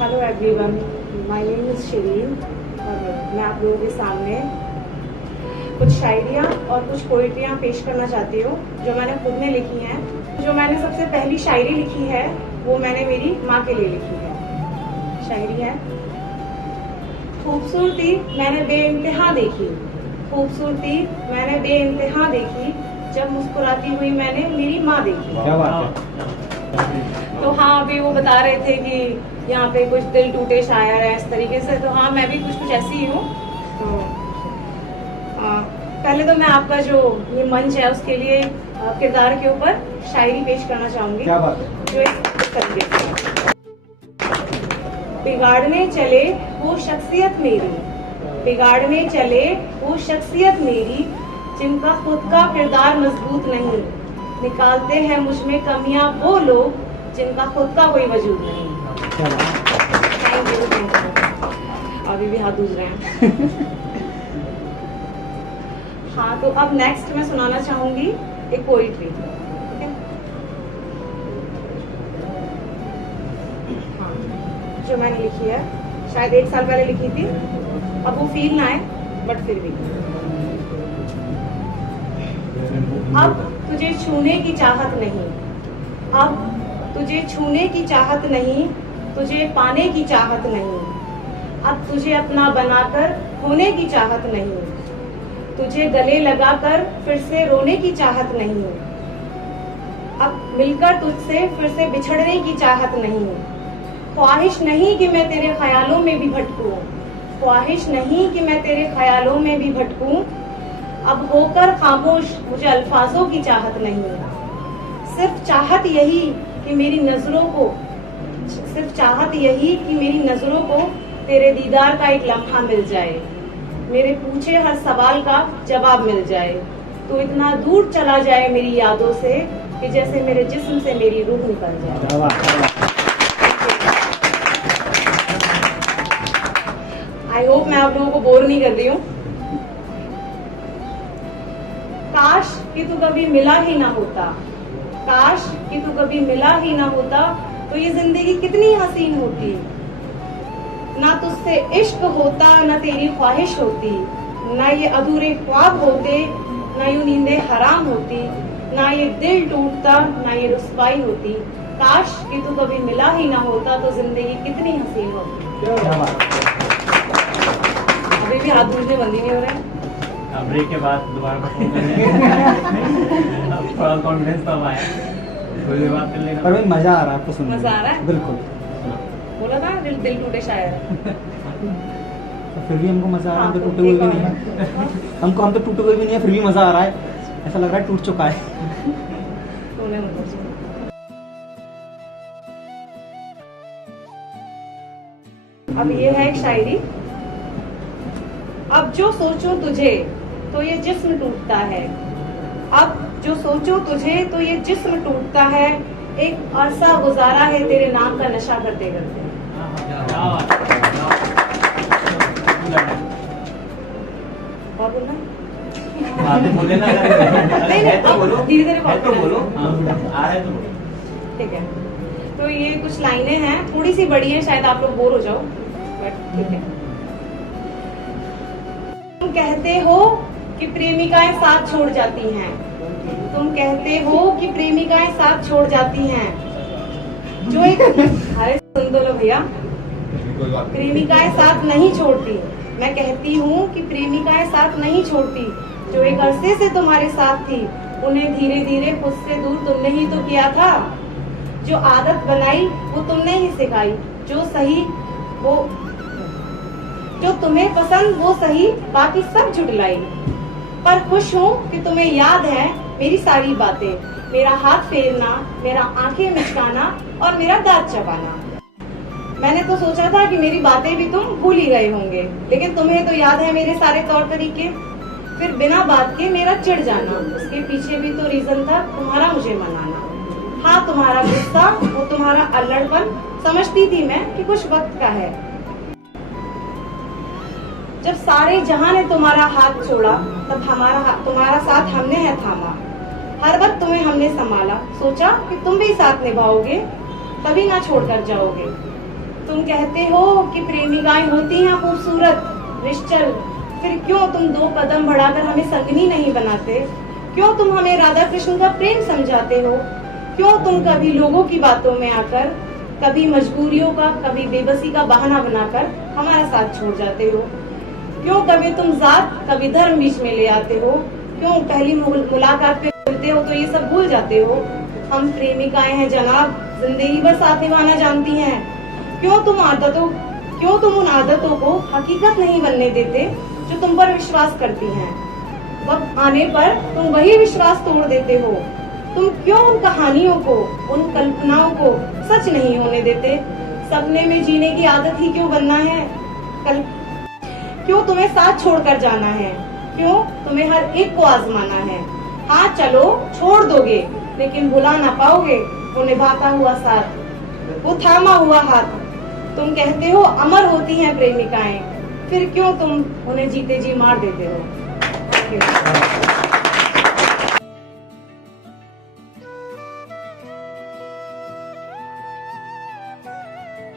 Hello everyone, my name is Shirin और मैं आप लोगों के सामने कुछ शायरियाँ और कुछ पोइट्रियाँ पेश करना चाहती हूँ जो मैंने खुद ने लिखी हैं। जो मैंने सबसे पहली शायरी लिखी है वो मैंने मेरी माँ के लिए लिखी है। शायरी है। खूबसूरती मैंने बेइंतहा देखी, खूबसूरती मैंने बेइंतहा देखी, जब मुस्कुराती हुई मैंने मेरी माँ देखी। क्या बात है। तो हाँ, अभी वो बता रहे थे कि यहाँ पे कुछ दिल टूटे शायर है इस तरीके से। तो हाँ, मैं भी कुछ ऐसी ही हूँ। तो पहले तो मैं आपका जो ये मंच है उसके लिए किरदार के ऊपर शायरी पेश करना चाहूंगी। क्या बात है। जो इस तरीके से। बिगाड़ने चले वो शख्सियत मेरी, बिगाड़ने चले वो शख्सियत मेरी, जिनका खुद का किरदार मजबूत नहीं, निकालते हैं मुझ में कमियां वो लोग जिनका खुद का कोई वजूद नहीं। Thank you. अभी भी हाथ दूज रहे हैं। हाँ, तो अब नेक्स्ट मैं सुनाना चाहूंगी एक पोइट्री। हाँ, जो मैंने लिखी है, शायद 1 साल पहले लिखी थी। अब वो फील ना आए, बट फिर भी। अब तुझे छूने की चाहत नहीं, अब तुझे छूने की चाहत नहीं, तुझे पाने की चाहत नहीं, अब तुझे अपना बनाकर खोने की चाहत नहीं, तुझे गले लगाकर फिर से रोने की चाहत नहीं, अब मिलकर तुझसे फिर से बिछड़ने की चाहत नहीं। ख्वाहिश नहीं कि मैं तेरे ख्यालों में भी भटकूं, ख्वाहिश नहीं कि मैं तेरे ख्यालों में भी भटकूं, अब होकर खामोश मुझे अल्फाजों की चाहत नहीं। सिर्फ चाहत यही कि मेरी नजरों को, सिर्फ चाहत यही कि मेरी नजरों को तेरे दीदार का एक लम्हा मिल जाए, मेरे पूछे हर सवाल का जवाब मिल जाए, तो इतना दूर चला जाए मेरी यादों से कि जैसे मेरे जिस्म से मेरी रूह निकल जाए। आई होप मैं आप लोगों को बोर नहीं कर रही हूँ। काश कि तू कभी मिला ही ना होता, काश कि तू कभी मिला ही ना होता, तो ये जिंदगी कितनी हसीन होती। ना तुझसे इश्क होता, ना तेरी ख्वाहिश होती, ना ये अधूरे ख्वाब होते, ना यूं नींदें हराम होती, ना ये दिल टूटता, ना ये रुस्वाई होती। काश कि तू कभी मिला ही ना होता, तो जिंदगी कितनी हसीन होती। अभी भी हाथ दूसरे बंदी नहीं हो रहे हैं। ब्रेक के बाद दोबारा थोड़ा कॉन्फिडेंस तो आया, थोड़ी देर बाद कर लेगा। पर भाई मजा आ रहा है आपको सुनने में। मजा आ रहा है? बिल्कुल। बोला था दिल टूटे शायर है। तो फिर भी हमको मजा आ रहा है। हम तो टूटे हुए भी नहीं है। हम तो टूटे हुए भी नहीं है, फिर भी मजा आ रहा है। ऐसा लग रहा है टूट चुका है। अब ये है एक शायरी। अब जो सोचूं तुझे तो ये जिस्म टूटता है, अब जो सोचूं तुझे तो ये जिस्म टूटता है, एक अरसा गुजारा है तेरे नाम का नशा करते करते। और बोलना धीरे धीरे बोलो, आ रहा है तो बोलो। ठीक है। तो ये कुछ लाइनें हैं, थोड़ी सी बड़ी है, शायद आप लोग बोर हो जाओ, बट ठीक है। तुम कहते हो कि प्रेमिकाएं साथ छोड़ जाती हैं, तुम कहते हो कि प्रेमिकाएं साथ छोड़ जाती हैं, जो एक अरे सुन तो लो भैया। प्रेमिकाएं साथ नहीं छोड़ती, मैं कहती हूँ कि प्रेमिकाएं साथ नहीं छोड़ती, जो एक अरसे से तुम्हारे साथ थी, उन्हें धीरे धीरे खुद से दूर तुमने ही तो किया था। जो आदत बनाई वो तुमने ही सिखाई, जो सही वो, जो तुम्हें पसंद वो सही, बाकी सब झुटलाई। पर खुश हूँ कि तुम्हें याद है मेरी सारी बातें, मेरा हाथ फेरना, मेरा आंखें मिचकाना और मेरा दांत चबाना। मैंने तो सोचा था कि मेरी बातें भी तुम भूल ही गए होंगे, लेकिन तुम्हें तो याद है मेरे सारे तौर तरीके। फिर बिना बात के मेरा चिढ़ जाना, उसके पीछे भी तो रीजन था तुम्हारा मुझे मनाना। हाँ, तुम्हारा गुस्सा, वो तुम्हारा अल्लड़पन, समझती थी मैं कि कुछ वक्त का है। जब सारे जहां ने तुम्हारा हाथ छोड़ा, तब तुम्हारा साथ हमने है थामा। हर वक्त तुम्हें हमने संभाला, सोचा कि तुम भी साथ निभाओगे, तभी ना छोड़कर जाओगे। तुम कहते हो कि प्रेमिकाएं होती हैं खूबसूरत निश्चल, फिर क्यों तुम 2 कदम बढ़ाकर हमें संगनी नहीं बनाते? क्यों तुम हमें राधा कृष्ण का प्रेम समझाते हो? क्यों तुम कभी लोगों की बातों में आकर, कभी मजबूरियों का, कभी बेबसी का बहाना बनाकर हमारा साथ छोड़ जाते हो? क्यों कभी तुम जात, कभी धर्म बीच में ले आते हो? क्यों पहली मुलाकात पे मिलते हो तो ये सब भूल जाते हो? हम प्रेमिकाएं हैं जनाब, जिंदगी भर साथ निभाना जानती हैं। क्यों तुम उन आदतों को हकीकत नहीं बनने देते जो तुम पर विश्वास करती हैं? वक्त आने पर तुम वही विश्वास तोड़ देते हो। तुम क्यों उन कहानियों को, उन कल्पनाओं को सच नहीं होने देते? सपने में जीने की आदत ही क्यों बनना है? क्यों तुम्हें साथ छोड़कर जाना है? क्यों तुम्हें हर एक को आजमाना है? हाँ चलो छोड़ दोगे, लेकिन भुला ना पाओगे वो निभाता हुआ साथ, वो थामा हुआ हाथ। तुम कहते हो अमर होती हैं प्रेमिकाएं, फिर क्यों तुम उन्हें जीते जी मार देते हो?